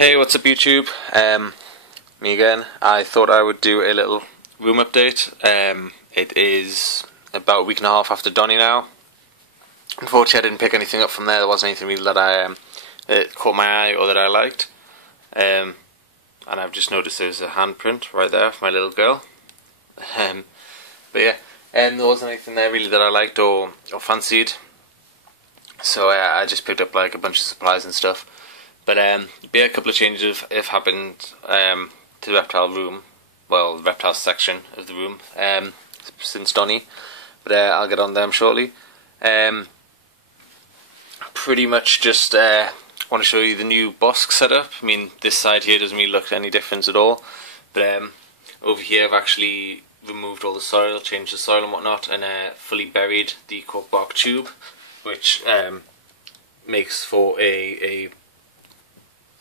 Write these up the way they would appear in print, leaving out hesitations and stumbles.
Hey, what's up YouTube? Me again. I thought I would do a little room update. It is about a week and a half after Donny now. Unfortunately I didn't pick anything up from there. There wasn't anything really that caught my eye or that I liked. And I've just noticed there's a handprint right there for my little girl. But yeah, there wasn't anything there really that I liked or fancied. So I just picked up like a bunch of supplies and stuff. But yeah, a couple of changes have happened to the reptile room, well, the reptile section of the room since Donny. But I'll get on them shortly. Pretty much just want to show you the new bosque setup. I mean, this side here doesn't really look any different at all. But over here I've actually removed all the soil, changed the soil and whatnot, and fully buried the cork bark tube, which makes for a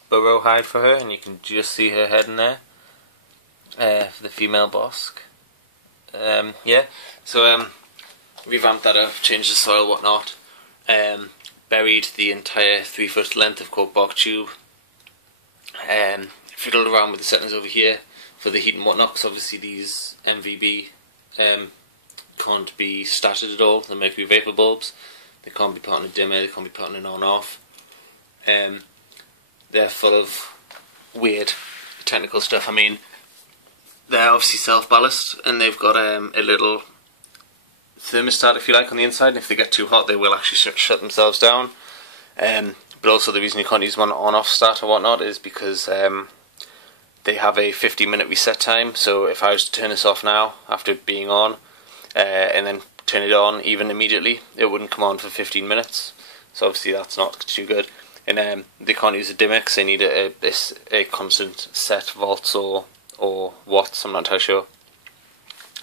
burrow hide for her, and you can just see her head in there for the female bosque. Yeah, so revamped that up, changed the soil, whatnot, buried the entire 3-foot length of cork bark tube, fiddled around with the settings over here for the heat and whatnot, because obviously these MVB can't be started at all. They're mercury vapor bulbs. They can't be put on a dimmer, they can't be put on an on-off. They're full of weird technical stuff. I mean, they're obviously self-ballast, and they've got a little thermostat, if you like, on the inside, and if they get too hot they will actually shut themselves down. But also the reason you can't use them on off start or whatnot is because they have a 50-minute reset time. So if I was to turn this off now after being on and then turn it on even immediately, it wouldn't come on for 15 minutes. So obviously that's not too good. And they can't use a dimmer because they need a constant set volts or watts, I'm not entirely sure.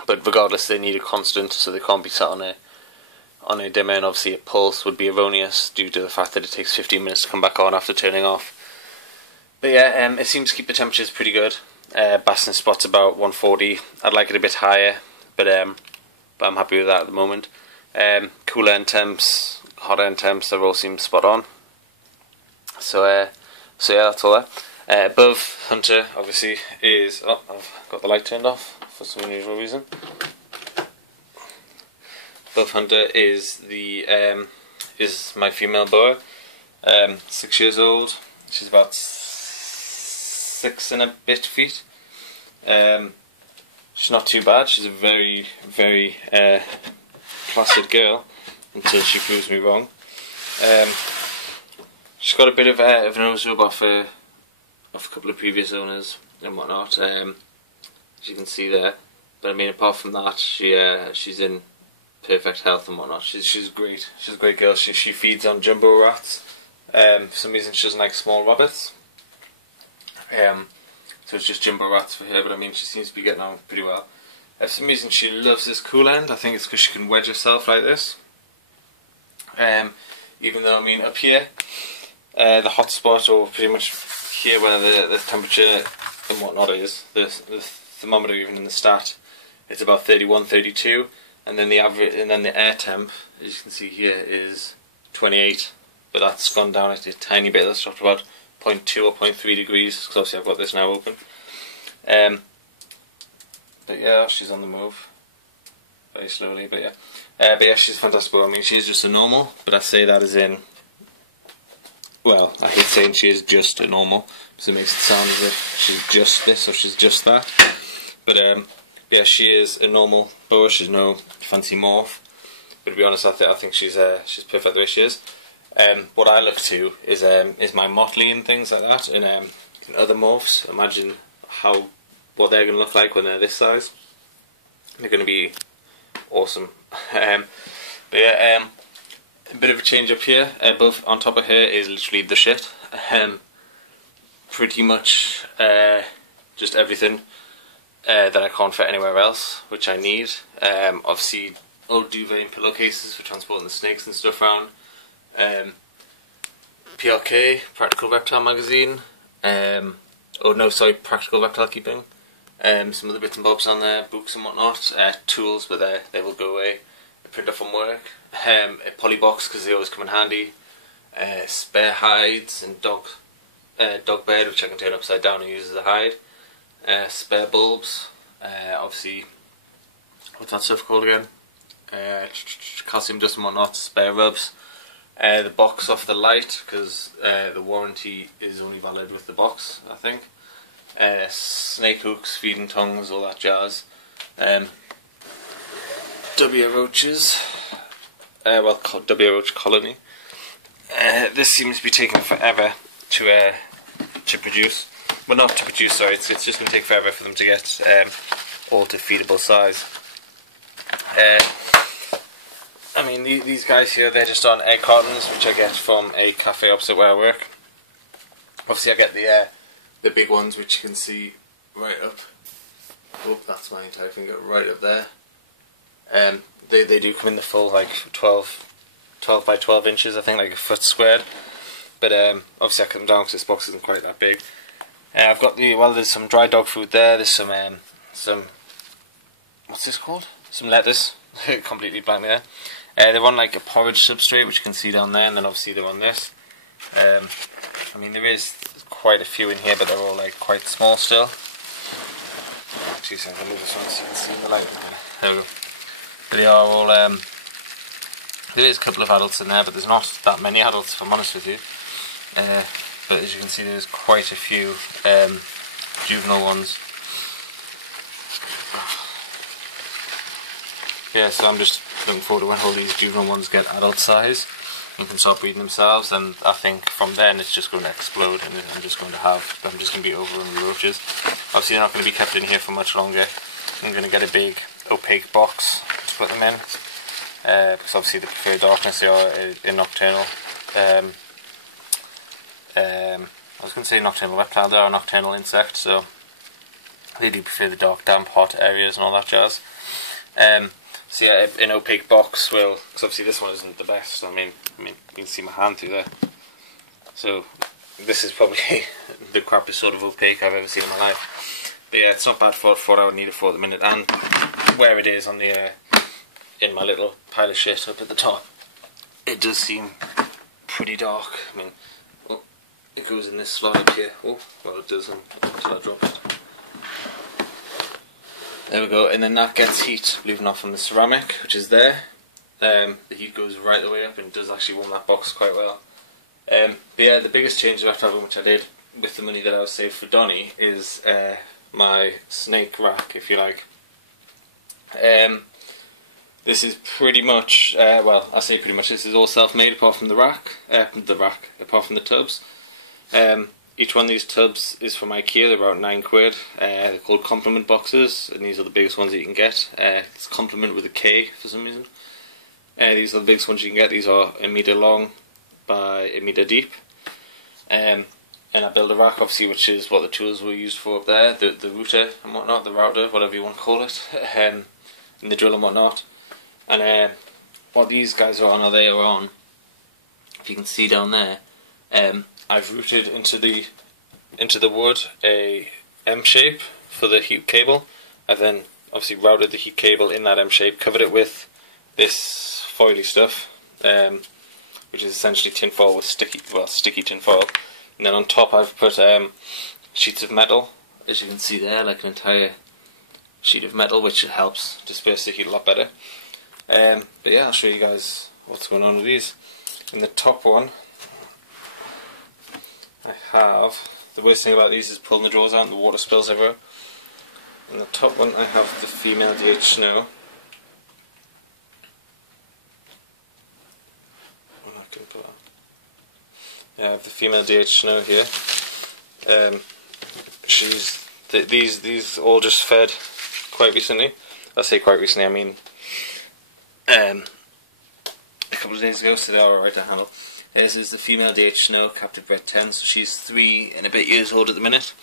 But regardless, they need a constant, so they can't be set on a dimmer, and obviously a pulse would be erroneous due to the fact that it takes 15 minutes to come back on after turning off. But yeah, it seems to keep the temperatures pretty good. Basking spot's about 140. I'd like it a bit higher, but I'm happy with that at the moment. Cooler end temps, hot end temps, they all seem spot on. So yeah, that's all there. Above Hunter, obviously, is... Oh, I've got the light turned off for some unusual reason. Above Hunter is my female boa. 6 years old. She's about 6 and a bit feet. She's not too bad. She's a very, very placid girl until she proves me wrong. She's got a bit of a nose rub off a couple of previous owners and whatnot, as you can see there. But I mean, apart from that, she's in perfect health and whatnot. She's great. She's a great girl. She feeds on jumbo rats. For some reason, she doesn't like small rabbits. So it's just jumbo rats for her. But I mean, she seems to be getting on pretty well. For some reason, she loves this cool end. I think it's because she can wedge herself like this. Even though, I mean, up here, the hot spot, or pretty much here where the temperature and whatnot is, the thermometer even in the stat, it's about 31, 32, and then the average, and then the air temp, as you can see here, is 28. But that's gone down a tiny bit. That's dropped about 0.2 or 0.3 degrees. Because obviously I've got this now open. But yeah, she's on the move, very slowly. But yeah, she's fantastic. I mean, she's just a normal, but I say that as in, well, I hate saying she is just a normal, because it makes it sound as if she's just this or she's just that. But yeah, she is a normal boa. She's no fancy morph. But to be honest, I think she's perfect the way she is. What I look to is my motley and things like that, and other morphs. Imagine what they're going to look like when they're this size. They're going to be awesome. But yeah, a bit of a change up here. Above, on top of her is literally the shit. Pretty much just everything that I can't fit anywhere else, which I need. Obviously, old duvet and pillowcases for transporting the snakes and stuff around. PRK, Practical Reptile magazine. Practical Reptile Keeping. Some other bits and bobs on there, books and whatnot. Tools, but they will go away. A printer from work. A poly box because they always come in handy. Spare hides and dog dog bed, which I can turn upside down and use as a hide. Spare bulbs, obviously, what's that stuff called again? Calcium dust and whatnot, spare rubs. The box off the light, because the warranty is only valid with the box, I think. Snake hooks, feeding tongues, all that jazz. W roaches, W roach colony. This seems to be taking forever to produce. Well, not to produce, sorry, it's just going to take forever for them to get all to feedable size. I mean, these guys here, they're just on egg cartons, which I get from a cafe opposite where I work. Obviously, I get the big ones, which you can see right up. Oh, that's my entire finger, right up there. They do come in the full, like 12 by 12 inches, I think, like a foot squared. But obviously I cut them down because this box isn't quite that big. I've got there's some dry dog food there. There's some what's this called? Some lettuce. Completely blank there. They're on like a porridge substrate, which you can see down there, and then obviously they're on this. I mean, there is quite a few in here, but they're all like quite small still. Actually, so I'll move this one so you can see in the light. There we go. But they are all. There is a couple of adults in there, but there's not that many adults, if I'm honest with you. But as you can see, there's quite a few juvenile ones. Yeah, so I'm just looking forward to when all these juvenile ones get adult size and can start breeding themselves, and I think from then it's just going to explode, and I'm just going to be overrun with roaches. Obviously they're not going to be kept in here for much longer. I'm going to get a big opaque box to put them in, because obviously they prefer darkness. They are a nocturnal, I was going to say nocturnal reptile, they are a nocturnal insect, so they do prefer the dark, damp, hot areas and all that jazz. So yeah, an opaque box will, because obviously this one isn't the best. I mean, you can see my hand through there. So this is probably the crappiest sort of opaque I've ever seen in my life. But yeah, it's not bad for what I would need it for at the minute, and where it is on the in my little pile of shit up at the top, it does seem pretty dark. I mean, oh, it goes in this slide here. Oh, well, it doesn't until I drop it. There we go, and then that gets heat leaving off from the ceramic, which is there. The heat goes right the way up and does actually warm that box quite well. But yeah, the biggest change to Reptile, which I did with the money that I was saved for Donnie, is my snake rack, if you like. This is pretty much, well, I say pretty much, this is all self-made apart from apart from the tubs. Each one of these tubs is from IKEA. They're about £9. They're called compliment boxes, and these are the biggest ones that you can get. It's compliment with a K for some reason. These are the biggest ones you can get. These are 1 metre long by 1 metre deep. And I built a rack, obviously, which is what the tools were used for up there. The router and whatnot, the router, whatever you want to call it, and the drill and whatnot. And what these guys are on, or they are on, if you can see down there, I've routed into the wood a M shape for the heat cable. I've then obviously routed the heat cable in that M shape, covered it with this foily stuff, which is essentially tinfoil with sticky tinfoil. And then on top I've put sheets of metal, as you can see there, like an entire sheet of metal, which helps disperse the heat a lot better. But yeah, I'll show you guys what's going on with these. In the top one, I have, the worst thing about these is pulling the drawers out and the water spills everywhere. In the top one I have the female DH snow. Yeah, I have the female DH snow here. These all just fed quite recently. I say quite recently, I mean a couple of days ago, so they are alright to handle. This is the female DH Snow, captive bred 10, so she's 3 and a bit years old at the minute.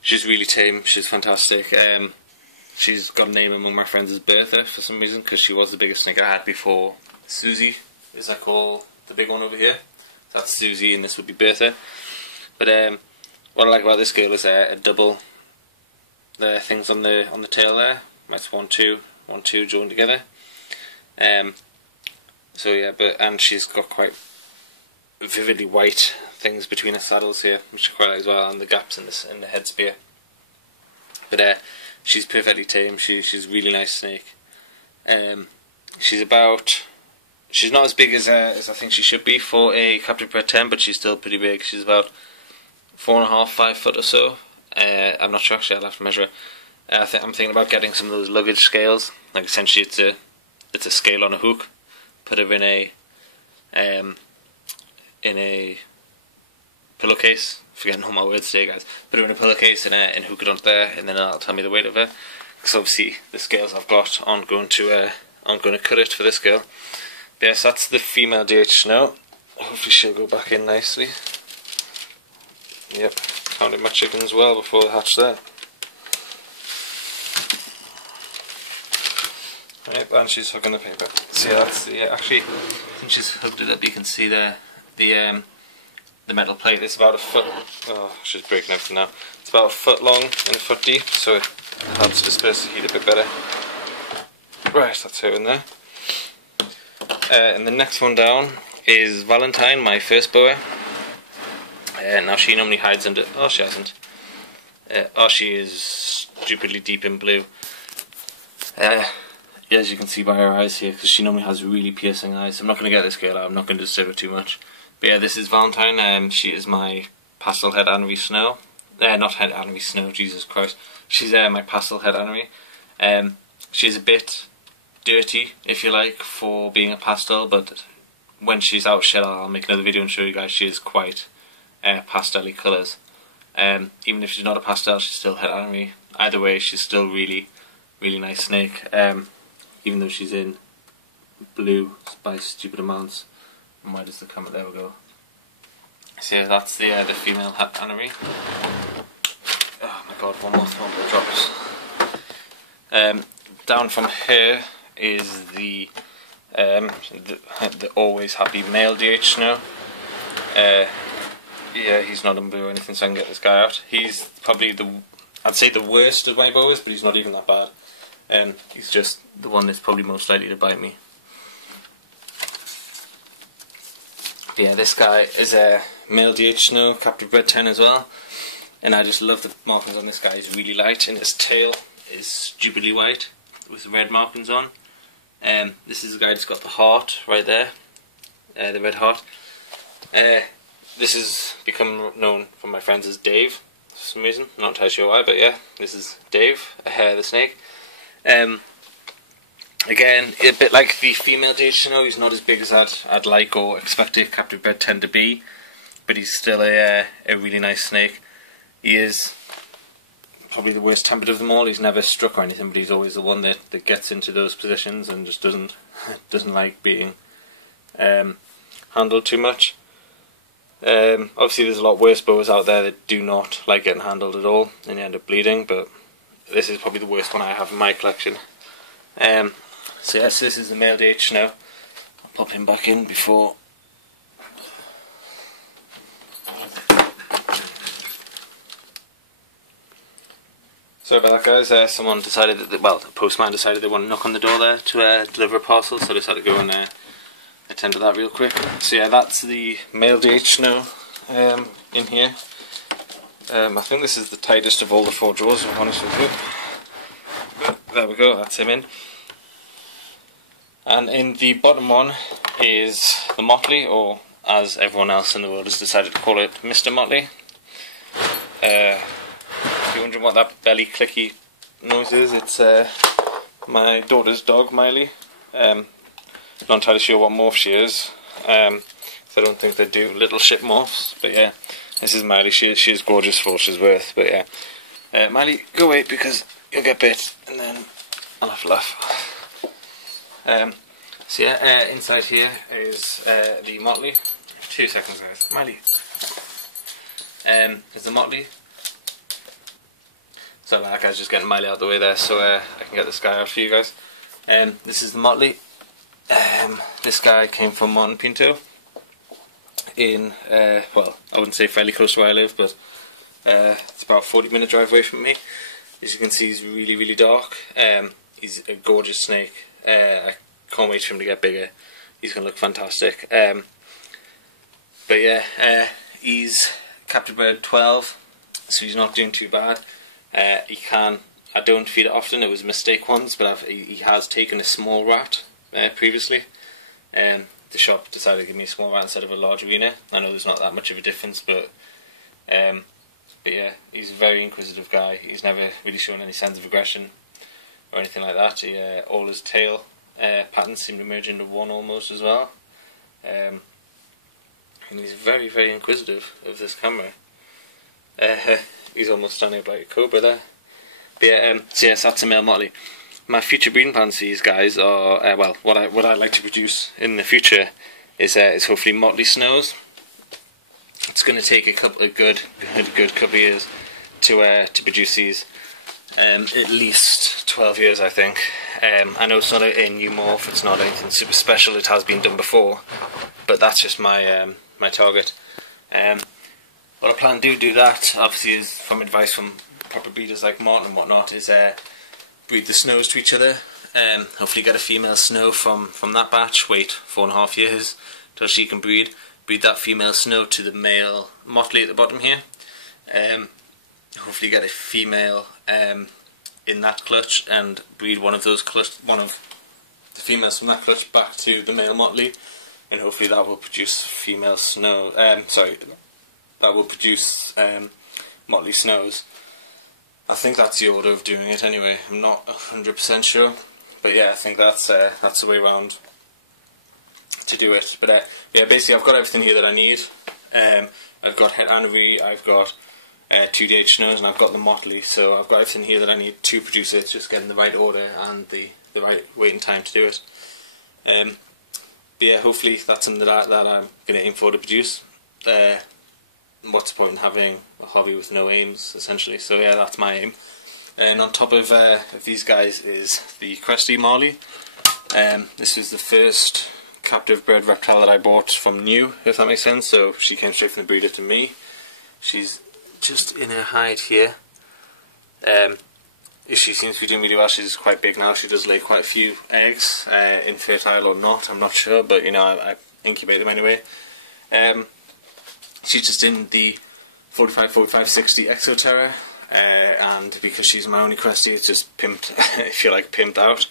She's really tame, she's fantastic. She's got a name among my friends as Bertha for some reason, because she was the biggest snake I had before. Susie is I call the big one over here. That's Susie and this would be Bertha. But what I like about this girl is a double things on the tail there. That's 1, 2, 1, 2 joined together. So yeah, and she's got quite vividly white things between the saddles here, which I quite like as well, and the gaps in the head spear. But she's perfectly tame. She's a really nice snake. She's not as big as I think she should be for a captive bred 10, but she's still pretty big. She's about 4.5, 5 foot or so. I'm not sure actually. I'll have to measure it. I'm thinking about getting some of those luggage scales. Like essentially, it's a scale on a hook. Put her in a pillowcase. Forgetting all my words today, guys. Put her in a pillowcase and hook it onto there, and then that'll tell me the weight of her. Because obviously the scales I've got aren't going to cut it for this girl. But yes, that's the female DH Snow. Hopefully she'll go back in nicely. Yep, counted my chickens well before they hatch there. Yep, and she's hooking the paper. So yeah, that's actually, I think she's hooked it up. You can see the metal plate is about a foot. Oh, she's breaking everything now. It's about a foot long and a foot deep, so it helps disperse the heat a bit better. Right, that's her in there. And the next one down is Valentine, my first boa. Now she normally hides under. Oh, she hasn't. She is stupidly deep in blue. Yeah, as you can see by her eyes here, because she normally has really piercing eyes. I'm not going to get this girl out. I'm not going to disturb her too much. But yeah, this is Valentine. She is my pastel head Anery Snow. Not head Anery Snow. Jesus Christ. She's my pastel head Anery. She's a bit dirty, if you like, for being a pastel, but when she's out shed, I'll make another video and show you guys she is quite pastel-y colours. Even if she's not a pastel, she's still head Anery. Either way, she's still really nice snake. Even though she's in blue by stupid amounts. And why does the camera? There we go. So yeah, that's the female head Anery. Oh my god, one more drops. Down from here is the always happy male DH Snow. Yeah, he's not in blue or anything, so I can get this guy out. He's probably I'd say the worst of my boas, but he's not even that bad. He's just the one that's probably most likely to bite me. But yeah, this guy is a male DH Snow, captive bred 10 as well. And I just love the markings on this guy. He's really light, and his tail is stupidly white with the red markings on. This is the guy that's got the heart right there, the red heart. This has become known from my friends as Dave for some reason. I'm not entirely sure why, but yeah, this is Dave, the snake. Again, a bit like the female DH Snow, he's not as big as I'd like or expect a captive bred 10 to be, but he's still a really nice snake. He is probably the worst tempered of them all. He's never struck or anything, but he's always the one that gets into those positions and just doesn't like being handled too much. Obviously there's a lot worse boas out there that do not like getting handled at all and you end up bleeding, but this is probably the worst one I have in my collection. So yes, this is the male DH Snow. I'll pop him back in before. Sorry about that, guys. Someone decided that, the postman decided they want to knock on the door there to deliver a parcel, so I just had to go and attend to that real quick. So yeah, that's the male DH Snow in here. I think this is the tightest of all the 4 drawers, if I'm honest with you. But there we go, that's him in. And in the bottom one is the Motley, or as everyone else in the world has decided to call it, Mr. Motley. If you're wondering what that belly clicky noise is, it's my daughter's dog, Miley. Not entirely sure what morph she is, so I don't think they do little shit morphs, but yeah, this is Miley. She is gorgeous for what she's worth, but yeah. Miley, go away because you'll get bit, and then I'll have to laugh. So yeah, inside here is the Motley. 2 seconds, guys. Miley. Is the Motley. So that guy's just getting Miley out of the way there, so I can get this guy out for you guys. This is the Motley. This guy came from Monte Pinto in, well, I wouldn't say fairly close to where I live, but it's about a 40-minute drive away from me. As you can see, he's really dark. He's a gorgeous snake. I can't wait for him to get bigger. He's going to look fantastic. But yeah, he's captive bird 12, so he's not doing too bad. He can. I don't feed it often. It was a mistake once, but he has taken a small rat previously. The shop decided to give me a small rat instead of a large arena. I know there's not that much of a difference, but yeah, he's a very inquisitive guy. He's never really shown any signs of aggression or anything like that. All his tail patterns seem to merge into one almost as well. And he's very, very inquisitive of this camera. He's almost standing up like a cobra there. But yeah, so yes, that's a male motley. My future breeding plans for these guys are, well, what I'd like to produce in the future is hopefully motley snows. It's going to take a good couple of years to produce these. At least 12 years, I think. I know it's not a new morph, it's not anything super special, it has been done before, but that's just my my target. What I plan to do that, obviously, is from advice from proper breeders like Martin and whatnot, is breed the snows to each other. Hopefully get a female snow from that batch, wait 4.5 years till she can breed that female snow to the male motley at the bottom here. Hopefully get a female in that clutch and breed one of the females from that clutch back to the male motley, and hopefully that will produce female snow. That will produce motley snows. I think that's the order of doing it anyway. I'm not 100% sure, but yeah, I think that's the way around to do it. But yeah, basically I've got everything here that I need. I've got het anerie, I've got 2DH snows, and I've got the motley, so I've got everything here that I need to produce it. It's just getting the right order and the right waiting time to do it. But yeah, hopefully that's something that I'm going to aim for to produce. What's the point in having a hobby with no aims, essentially? So yeah, that's my aim. And on top of these guys is the Crested Marley. This was the first captive bred reptile that I bought from new, if that makes sense. So she came straight from the breeder to me. She's just in her hide here. She seems to be doing really well. She's quite big now. She does lay quite a few eggs, infertile or not, I'm not sure, but you know, I incubate them anyway. She's just in the 45-60 Exoterra, and because she's my only Crested, it's just pimped, if you like, pimped out.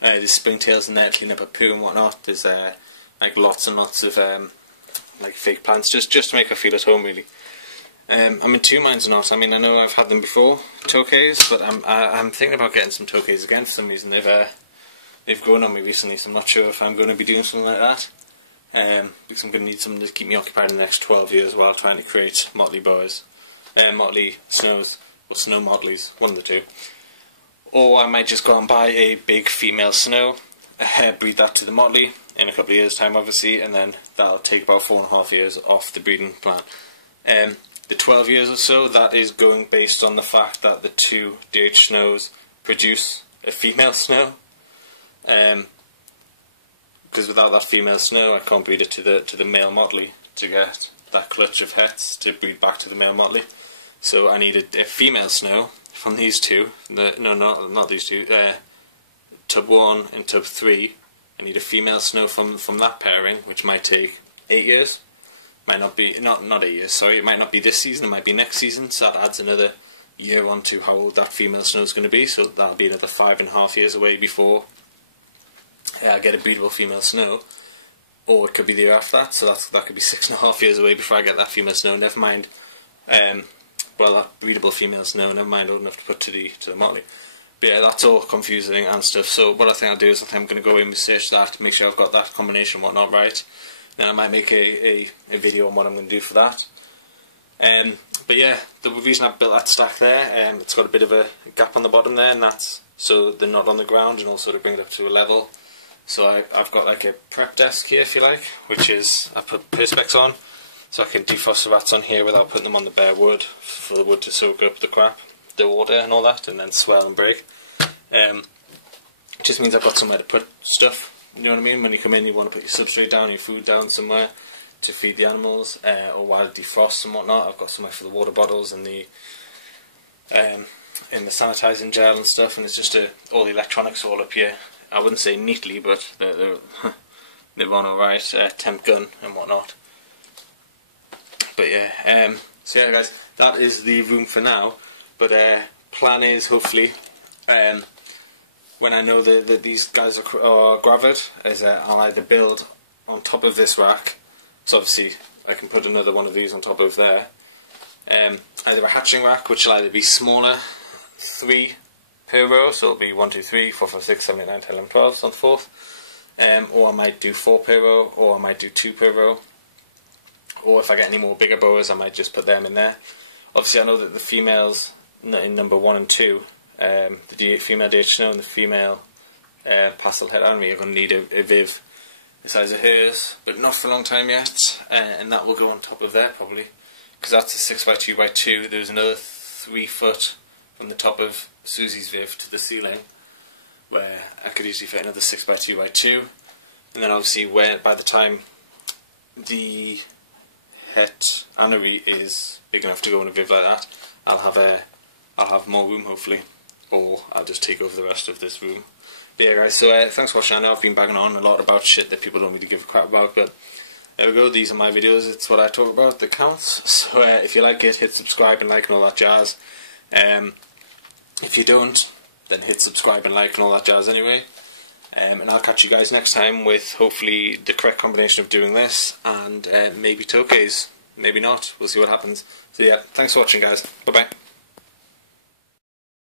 There's springtails in there to clean up her poo and whatnot. There's like lots and lots of like fake plants, just to make her feel at home, really. I'm in two minds or not. I mean, I know I've had them before, tokays, but I'm thinking about getting some tokays again for some reason. They've grown on me recently, so I'm not sure if I'm going to be doing something like that. Because I'm going to need something to keep me occupied in the next 12 years while trying to create motley boas, motley snows, or snow motleys, one of the two. Or I might just go and buy a big female snow, breed that to the motley in a couple of years' time, obviously, and then that'll take about 4.5 years off the breeding plan. The 12 years or so, that is going based on the fact that the two DH snows produce a female snow. Because without that female snow, I can't breed it to the male motley to get that clutch of hets to breed back to the male motley. So I need a female snow from these two. Not these two. Tub 1 and Tub 3. I need a female snow from that pairing, which might take 8 years. Might not be not 8 years. Sorry, it might not be this season. It might be next season. So that adds another year on to how old that female snow is going to be. So that'll be another 5.5 years away before I get a breedable female snow. Or it could be the year after that. So that could be 6.5 years away before I get that female snow. Never mind. Well, that breedable female snow. Never mind old enough to put to the motley. But yeah, that's all confusing and stuff. So what I think I'll do is I think I'm going to go and research that, make sure I've got that combination and whatnot right. Then I might make a video on what I'm going to do for that. But yeah, the reason I built that stack there, it's got a bit of a gap on the bottom there, and that's so they're not on the ground, and also to bring it up to a level. So I've got like a prep desk here, if you like, which is I put perspex on, so I can defrost the rats on here without putting them on the bare wood, for the wood to soak up the crap, the water and all that, and then swell and break. It just means I've got somewhere to put stuff. You know what I mean? When you come in, you want to put your substrate down, your food down somewhere to feed the animals, or while it defrosts and whatnot. I've got somewhere for the water bottles and the sanitizing gel and stuff, and it's just all the electronics all up here. I wouldn't say neatly, but they're on alright. Temp gun and whatnot. But yeah, so yeah guys, that is the room for now. But plan is hopefully, when I know that these guys are gravid, is I'll either build on top of this rack, so obviously I can put another one of these on top of there, either a hatching rack which will either be smaller, 3 per row, so it'll be 1, 2, 3, 4, 5, 6, 7, 8, 9, 10, 11, 12, so on forth, or I might do 4 per row, or I might do 2 per row, or if I get any more bigger boas I might just put them in there. Obviously I know that the females in number 1 and 2, the female DH Snow and the female Pastel Het Army are going to need a Viv the size of hers, but not for a long time yet, and that will go on top of there probably, because that's a 6x2x2. There's another 3 foot from the top of Susie's Viv to the ceiling, where I could easily fit another 6x2x2, and then obviously by the time the Het Anery is big enough to go in a Viv like that, I'll have more room hopefully, or I'll just take over the rest of this room. But yeah guys, so thanks for watching. I know I've been bagging on a lot about shit that people don't really give a crap about, but there we go, these are my videos, it's what I talk about that counts. So if you like it, hit subscribe and like and all that jazz. If you don't, then hit subscribe and like and all that jazz anyway. And I'll catch you guys next time with hopefully the correct combination of doing this and maybe tokays, maybe not, we'll see what happens. So yeah, thanks for watching guys, bye bye.